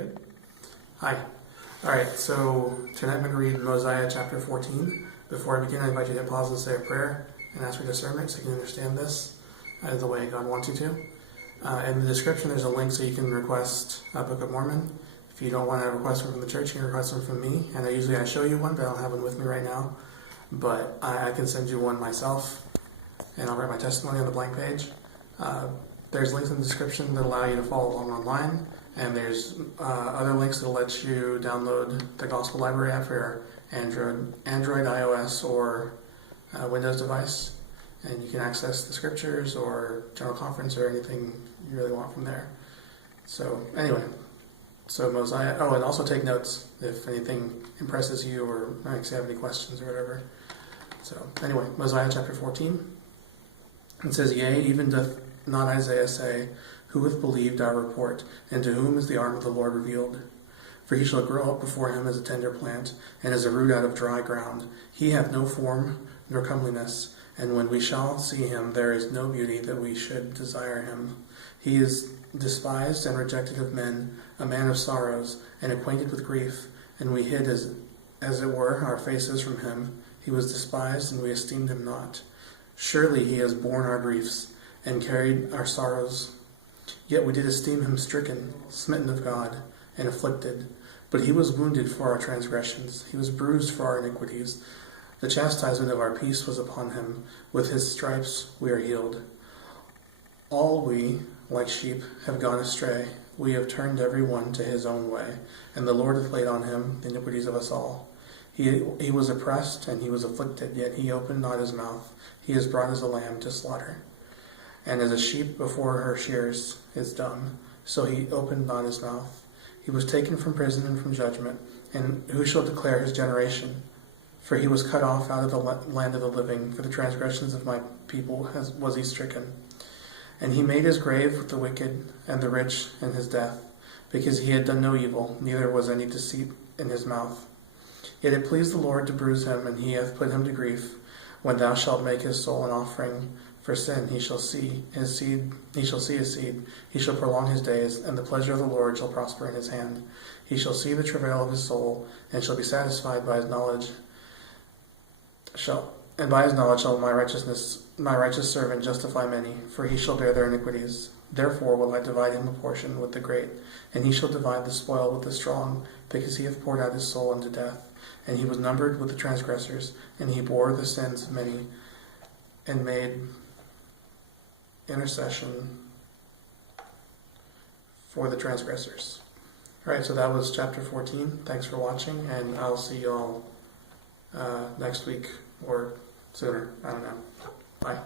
Good? Hi. Alright, so tonight I'm going to read Mosiah chapter 14. Before I begin, I invite you to pause and say a prayer and ask for discernment so you can understand this the way God wants you to. In the description, there's a link so you can request a Book of Mormon. If you don't want to request one from the church, you can request one from me. And I show you one, but I don't have one with me right now. But I can send you one myself, and I'll write my testimony on the blank page. There's links in the description that allow you to follow along online, and there's other links that will let you download the Gospel Library app for your Android, iOS, or Windows device, and you can access the scriptures or general conference or anything you really want from there. So anyway, so Mosiah, and also take notes if anything impresses you or if you have any questions or whatever. So anyway, Mosiah chapter 14, it says, Yea, even doth not Isaiah say, Who hath believed our report, and to whom is the arm of the Lord revealed? For he shall grow up before him as a tender plant, and as a root out of dry ground. He hath no form nor comeliness, and when we shall see him, there is no beauty that we should desire him. He is despised and rejected of men, a man of sorrows, and acquainted with grief, and we hid as it were our faces from him. He was despised, and we esteemed him not. Surely he has borne our griefs, and carried our sorrows. Yet we did esteem him stricken, smitten of God, and afflicted. But he was wounded for our transgressions, he was bruised for our iniquities. The chastisement of our peace was upon him. With his stripes we are healed. All we, like sheep, have gone astray. We have turned every one to his own way, and the Lord hath laid on him the iniquities of us all. He was oppressed, and he was afflicted, yet he opened not his mouth. He is brought as a lamb to slaughter. And as a sheep before her shears is dumb, so he opened not his mouth. He was taken from prison and from judgment, and who shall declare his generation? For he was cut off out of the land of the living. For the transgressions of my people was he stricken. And he made his grave with the wicked and the rich in his death, because he had done no evil, neither was any deceit in his mouth. Yet it pleased the Lord to bruise him, and he hath put him to grief. When thou shalt make his soul an offering for sin, he shall see his seed. He shall prolong his days, and the pleasure of the Lord shall prosper in his hand. He shall see the travail of his soul, and shall be satisfied by his knowledge. And by his knowledge shall my righteous servant justify many, for he shall bear their iniquities. Therefore will I divide him a portion with the great, and he shall divide the spoil with the strong, because he hath poured out his soul unto death. And he was numbered with the transgressors, and he bore the sins of many, and made intercession for the transgressors. Alright, so that was chapter 14. Thanks for watching, and I'll see you all next week or sooner. I don't know. Bye.